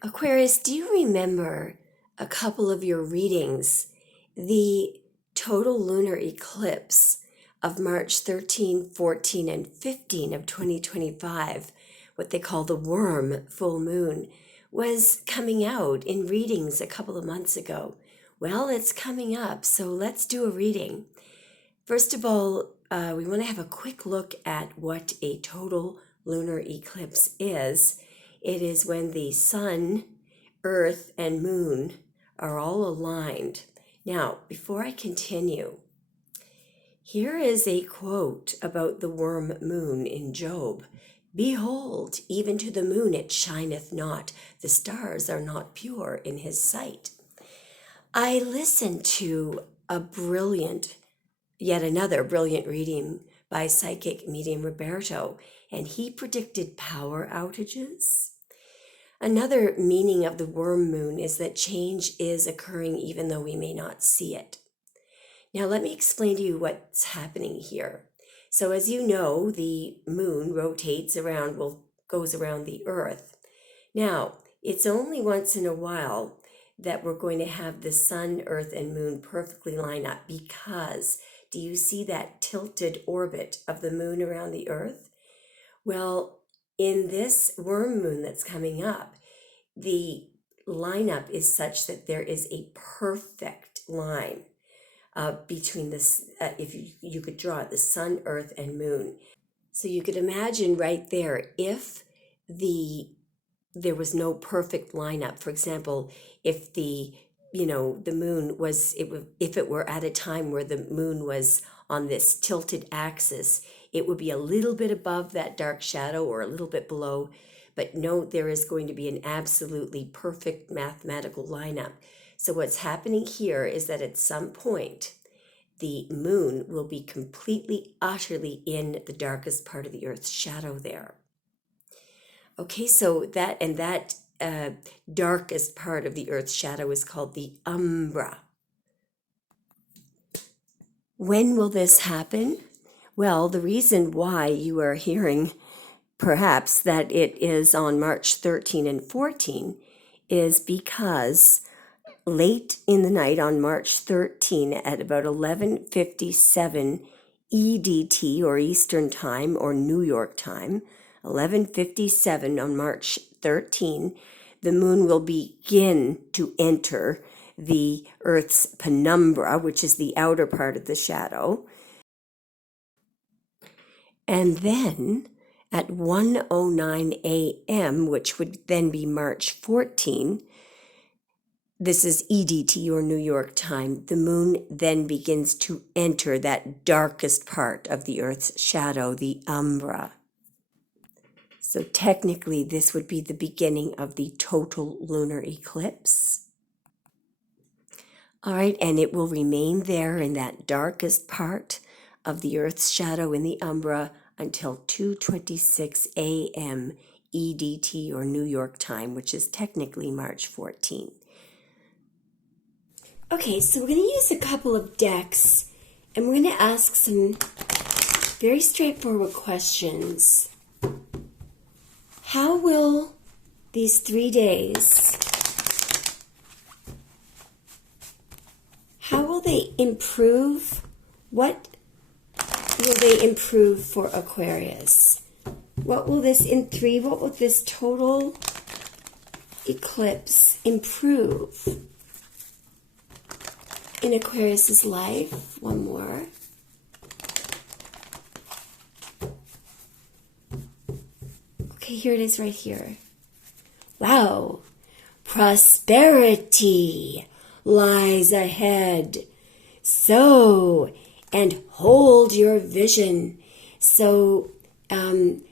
Aquarius, do you remember a couple of your readings, the total lunar eclipse of March 13, 14, and 15 of 2025, what they call the worm full moon, was coming out in readings a couple of months ago? Well, it's coming up, so let's do a reading. First of all, we want to have a quick look at what a total lunar eclipse is. It is when the sun, earth, and moon are all aligned. Now, before I continue, here is a quote about the worm moon in Job. Behold, even to the moon it shineth not, the stars are not pure in his sight. I listened to yet another brilliant reading by psychic medium Roberto, and he predicted power outages. Another meaning of the worm moon is that change is occurring even though we may not see it. Now, let me explain to you what's happening here. So as you know, the moon goes around the earth. Now, it's only once in a while that we're going to have the sun, earth, and moon perfectly line up, because do you see that tilted orbit of the moon around the earth? Well, in this worm moon that's coming up, the lineup is such that there is a perfect line between this, if you could draw it, the sun, earth, and moon. So you could imagine right there, if there was no perfect lineup. For example, if the moon was, if it were at a time where the moon was on this tilted axis, it would be a little bit above that dark shadow or a little bit below. But note, there is going to be an absolutely perfect mathematical lineup. So what's happening here is that at some point, the moon will be completely, utterly in the darkest part of the Earth's shadow there. Okay, so that darkest part of the Earth's shadow is called the umbra. When will this happen? Well, the reason why you are hearing perhaps that it is on March 13 and 14 is because late in the night on March 13 at about 11:57 EDT, or Eastern Time, or New York time, 11:57 on March 13, the moon will begin to enter the Earth's penumbra, which is the outer part of the shadow. And then at 1:09 a.m., which would then be March 14, this is EDT, or New York time, the moon then begins to enter that darkest part of the Earth's shadow, the umbra. So technically, this would be the beginning of the total lunar eclipse. All right, and it will remain there in that darkest part of the Earth's shadow in the umbra until 2:26 a.m. EDT, or New York time, which is technically March 14. Okay, so we're going to use a couple of decks, and we're going to ask some very straightforward questions. How will these 3 days, how will they improve? What will they improve for Aquarius? What will this total eclipse improve in Aquarius's life? One more. Okay, here it is right here. Wow. Prosperity lies ahead. So, and hold your vision. So,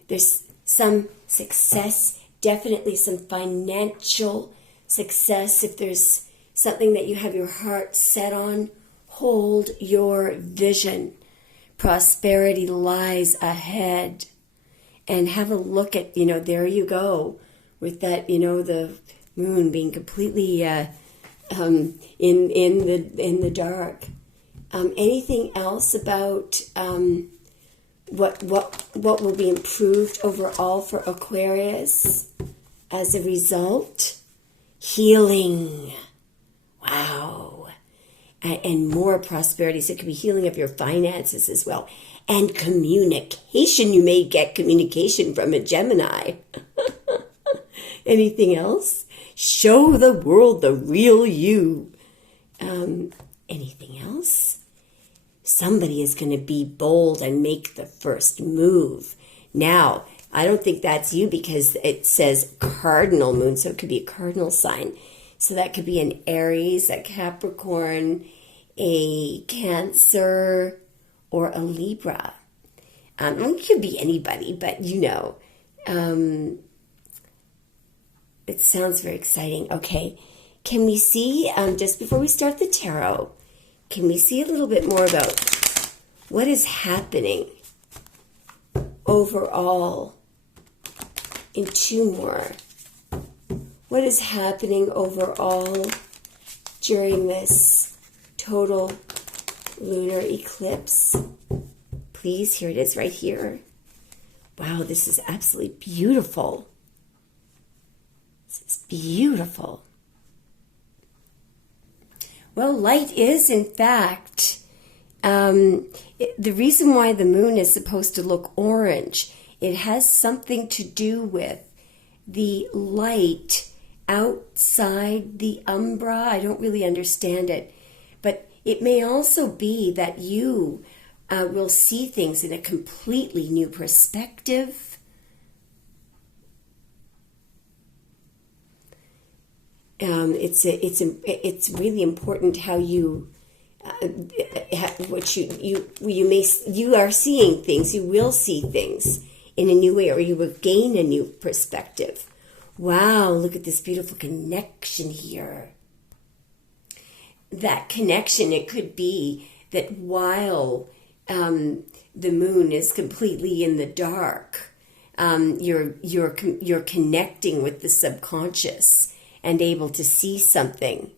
there's some success, definitely some financial success. If there's something that you have your heart set on, hold your vision. Prosperity lies ahead. And have a look at, there you go, with that, the moon being completely in the dark. Anything else about what will be improved overall for Aquarius as a result healing. Wow. And more prosperity. So it could be healing of your finances as well. And communication. You may get communication from a Gemini. Anything else? Show the world the real you. Anything else? Somebody is going to be bold and make the first move. Now, I don't think that's you because it says cardinal moon, so it could be a cardinal sign. So that could be an Aries, a Capricorn, a Cancer, or a Libra. It could be anybody, but it sounds very exciting. Okay, can we see, just before we start the tarot, can we see a little bit more about what is happening overall in two more? What is happening overall during this total lunar eclipse? Please, here it is right here. Wow, this is absolutely beautiful. This is beautiful. Well, light is, in fact, the reason why the moon is supposed to look orange, it has something to do with the light outside the umbra. I don't really understand it, but it may also be that you will see things in a completely new perspective. It's really important how you you are seeing things. You will see things in a new way, or you will gain a new perspective. Wow, look at this beautiful connection here. That connection, it could be that while the moon is completely in the dark, you're connecting with the subconscious and able to see something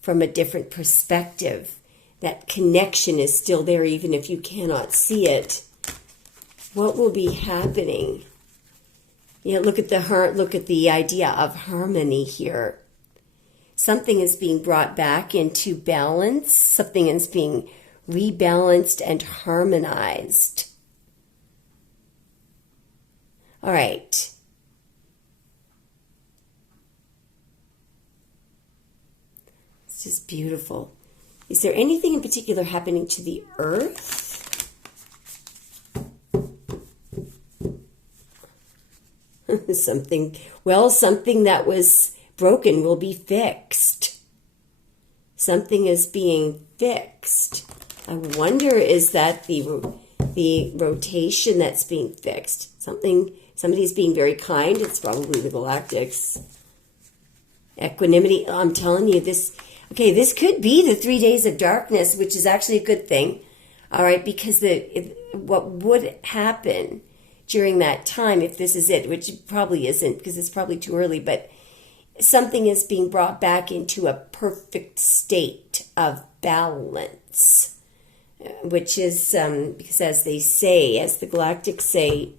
from a different perspective. That connection is still there even if you cannot see it. What will be happening? Look at the idea of harmony here. Something is being brought back into balance. Something is being rebalanced and harmonized. All right. It's just beautiful. Is there anything in particular happening to the earth? Something that was broken will be fixed. Something is being fixed. I wonder, is that the rotation that's being fixed? Somebody's being very kind. It's probably the galactics. Equanimity. I'm telling you this. Okay, this could be the 3 days of darkness, which is actually a good thing. All right, because what would happen during that time, if this is it, which it probably isn't because it's probably too early, but something is being brought back into a perfect state of balance, which is, because as they say, as the galactics say,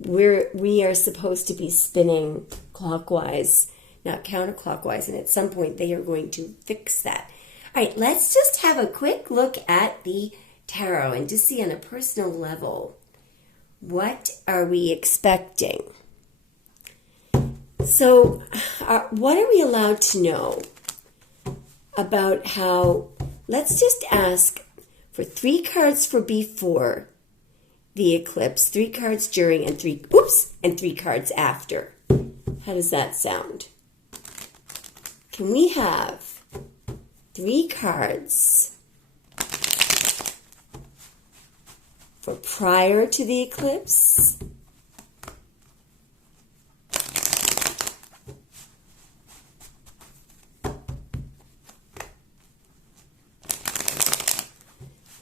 we are supposed to be spinning clockwise, not counterclockwise, and at some point they are going to fix that. All right, let's just have a quick look at the tarot and just see on a personal level, what are we expecting? So, what are we allowed to know about how, let's just ask for 3 cards for before the eclipse, 3 cards during, and 3 cards after. How does that sound? Can we have 3 cards for prior to the eclipse,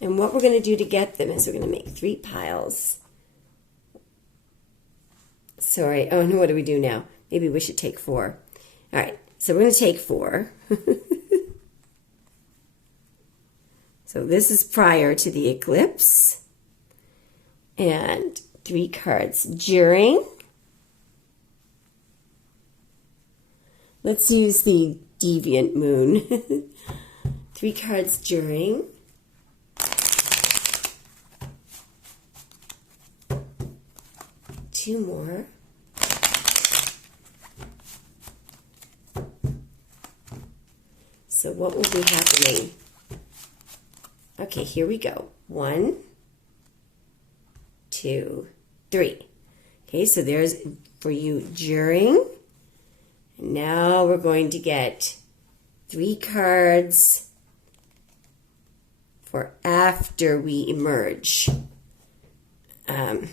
and what we're going to do to get them is we're going to make 3 piles. Sorry, oh no, what do we do now? Maybe we should take 4. All right, so we're going to take 4. So this is prior to the eclipse. And 3 cards during. Let's use the deviant moon. 3 cards during. Two more. So what will be happening? Okay, here we go. 1, 2, 3. Okay, so there's for you during. And now we're going to get 3 cards for after we emerge. I'm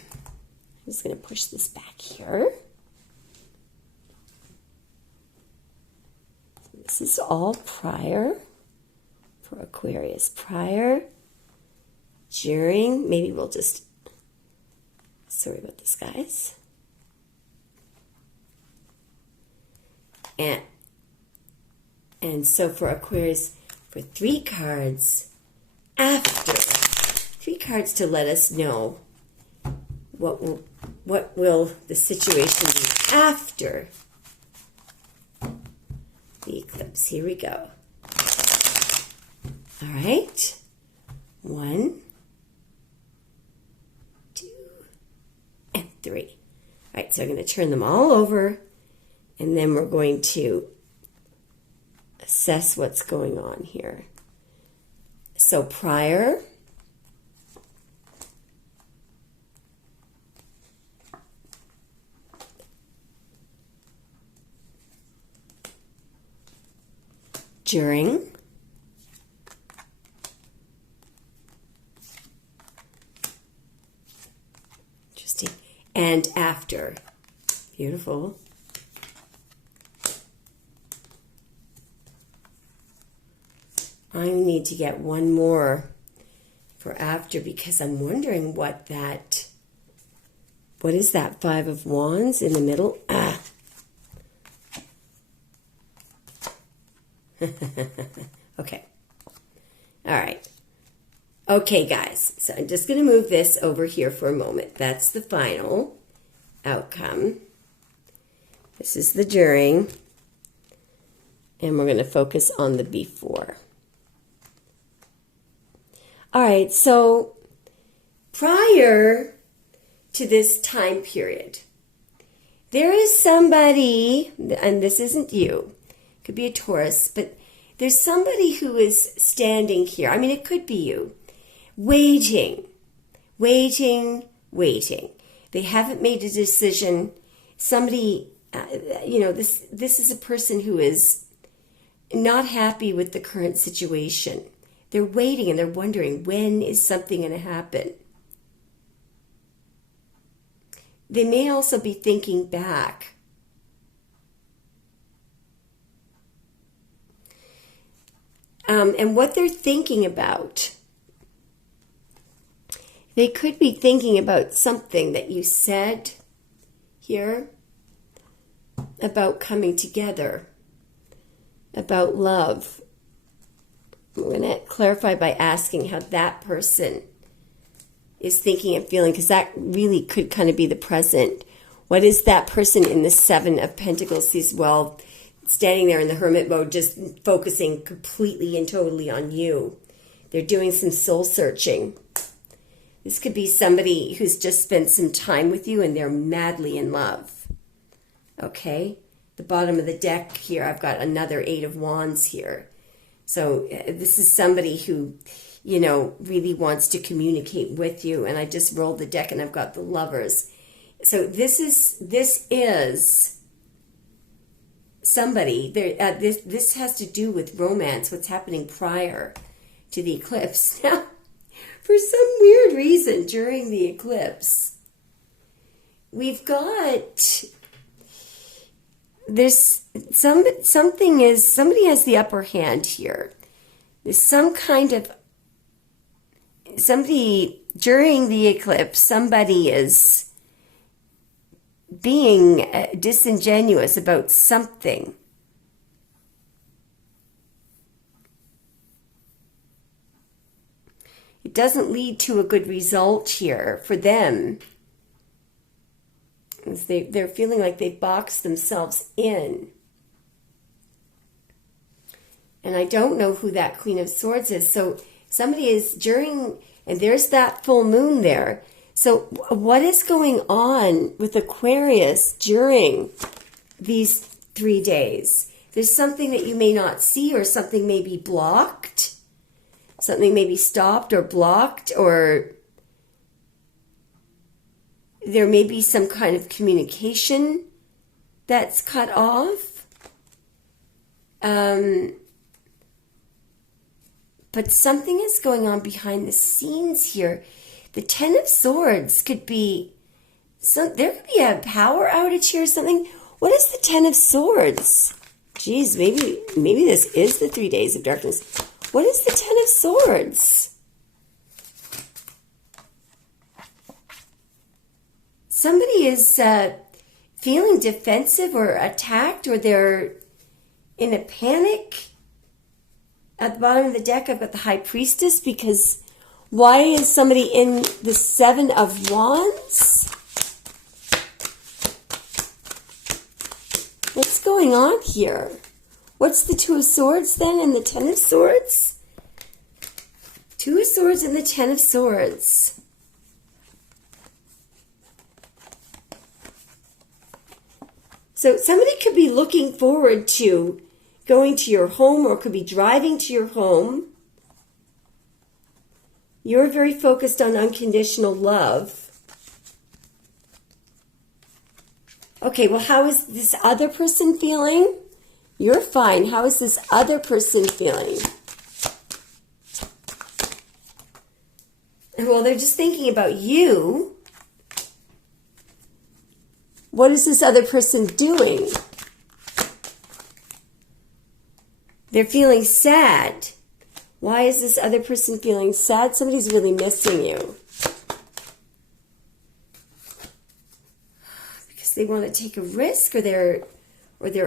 just going to push this back here. This is all prior for Aquarius. Prior, during, maybe we'll just, sorry about this, guys. And so for Aquarius, for 3 cards after, 3 cards to let us know what will the situation be after the eclipse. Here we go. All right. 1, 2, and 3. All right, so I'm going to turn them all over, and then we're going to assess what's going on here. So prior, during, interesting, and after. Beautiful. I need to get one more for after, because I'm wondering what is that 5 of Wands in the middle? Ah. Okay. All right. Okay, guys. So I'm just going to move this over here for a moment. That's the final outcome. This is the during. And we're going to focus on the before. All right. So prior to this time period, there is somebody, and this isn't you, could be a Taurus, but there's somebody who is standing here. I mean, it could be you, waiting. They haven't made a decision. Somebody, this is a person who is not happy with the current situation. They're waiting and they're wondering, when is something going to happen? They may also be thinking back. And what they're thinking about, they could be thinking about something that you said here about coming together, about love. I'm going to clarify by asking how that person is thinking and feeling, because that really could kind of be the present. What is that person in the 7 of Pentacles sees? Well, standing there in the hermit mode, just focusing completely and totally on you. They're doing some soul searching. This could be somebody who's just spent some time with you and they're madly in love. Okay? The bottom of the deck here, I've got another 8 of Wands here. So this is somebody who, really wants to communicate with you. And I just rolled the deck and I've got the Lovers. So this is somebody there. This has to do with romance, what's happening prior to the eclipse. Now, for some weird reason during the eclipse, we've got somebody has the upper hand here. There's some kind of somebody during the eclipse, somebody is being disingenuous about something. It doesn't lead to a good result here for them. They're feeling like they've boxed themselves in. And I don't know who that Queen of Swords is. So somebody is during, and there's that full moon there. So what is going on with Aquarius during these 3 days? There's something that you may not see, or something may be blocked. Something may be stopped or blocked, or there may be some kind of communication that's cut off. But something is going on behind the scenes here. The Ten of Swords could be, there could be a power outage here or something. What is the Ten of Swords? Geez, maybe this is the 3 days of darkness. What is the Ten of Swords? Somebody is feeling defensive or attacked, or they're in a panic. At the bottom of the deck, I've got the High Priestess, because why is somebody in the Seven of Wands? What's going on here? What's the Two of Swords then and the Ten of Swords? Two of Swords and the Ten of Swords. So somebody could be looking forward to going to your home, or could be driving to your home. You're very focused on unconditional love. Okay, well, how is this other person feeling? You're fine. How is this other person feeling? Well, they're just thinking about you. What is this other person doing? They're feeling sad. Why is this other person feeling sad? Somebody's really missing you. Because they want to take a risk, or they're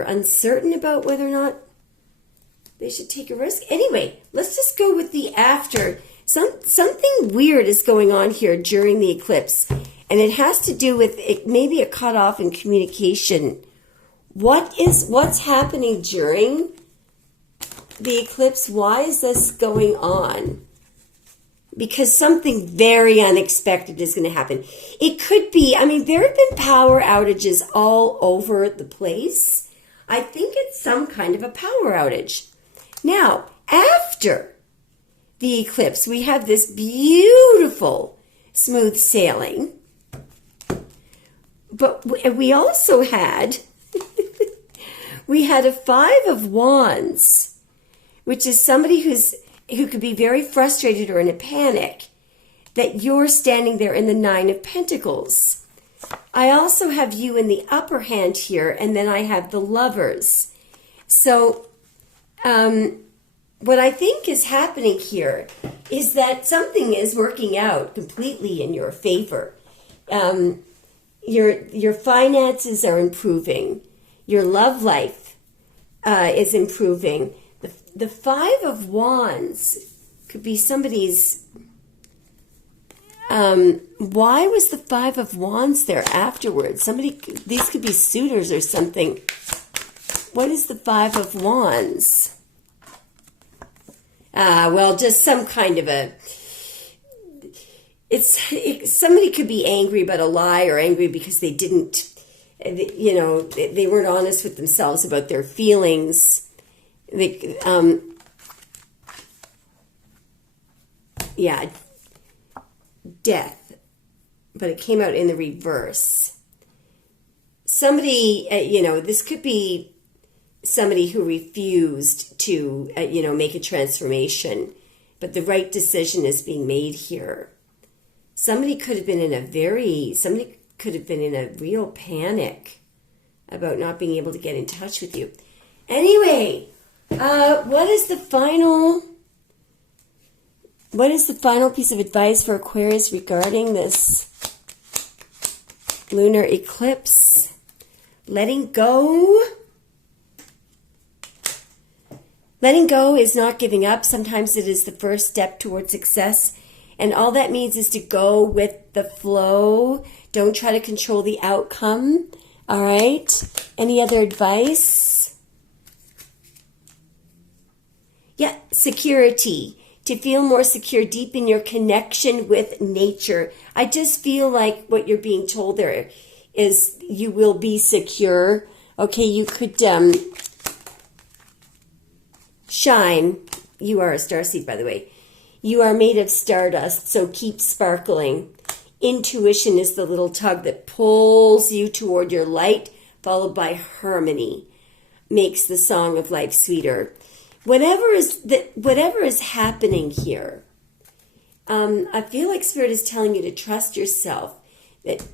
uncertain about whether or not they should take a risk. Anyway, let's just go with the after. Something weird is going on here during the eclipse, and it has to do with maybe a cutoff in communication. What's happening during the eclipse? Why is this going on? Because something very unexpected is going to happen. It could be, there have been power outages all over the place. I think it's some kind of a power outage. Now, after the eclipse, we have this beautiful smooth sailing. But we also had, we had a Five of Wands, which is somebody who could be very frustrated or in a panic, that you're standing there in the Nine of Pentacles. I also have you in the upper hand here, and then I have the Lovers. So what I think is happening here is that something is working out completely in your favor. Your finances are improving. Your love life is improving. The Five of Wands could be somebody's... why was the Five of Wands there afterwards? These could be suitors or something. What is the Five of Wands? Well, just some kind of a... somebody could be angry about a lie, or angry because they didn't, they weren't honest with themselves about their feelings. Death, but it came out in the reverse. Somebody, this could be somebody who refused to, make a transformation, but the right decision is being made here. Somebody could have been in a real panic about not being able to get in touch with you. Anyway, what is the final piece of advice for Aquarius regarding this lunar eclipse? Letting go. Letting go is not giving up. Sometimes it is the first step towards success. And all that means is to go with the flow. Don't try to control the outcome. All right? Any other advice? security, to feel more secure, deep in your connection with nature. I just feel like what you're being told there is you will be secure. Okay, you could shine. You are a starseed, by the way. You are made of stardust, so keep sparkling. Intuition is the little tug that pulls you toward your light, followed by harmony. Makes the song of life sweeter. Whatever is happening here, I feel like Spirit is telling you to trust yourself. That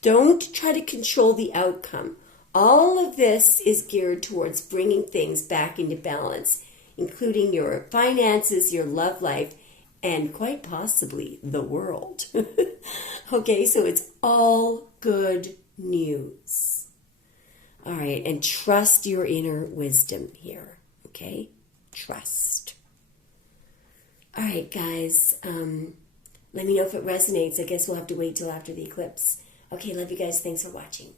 don't try to control the outcome. All of this is geared towards bringing things back into balance, including your finances, your love life, and quite possibly the world. Okay, so it's all good news. All right, and trust your inner wisdom here, okay? Trust. All right, guys, let me know if it resonates. I guess we'll have to wait till after the eclipse. Okay, love you guys. Thanks for watching.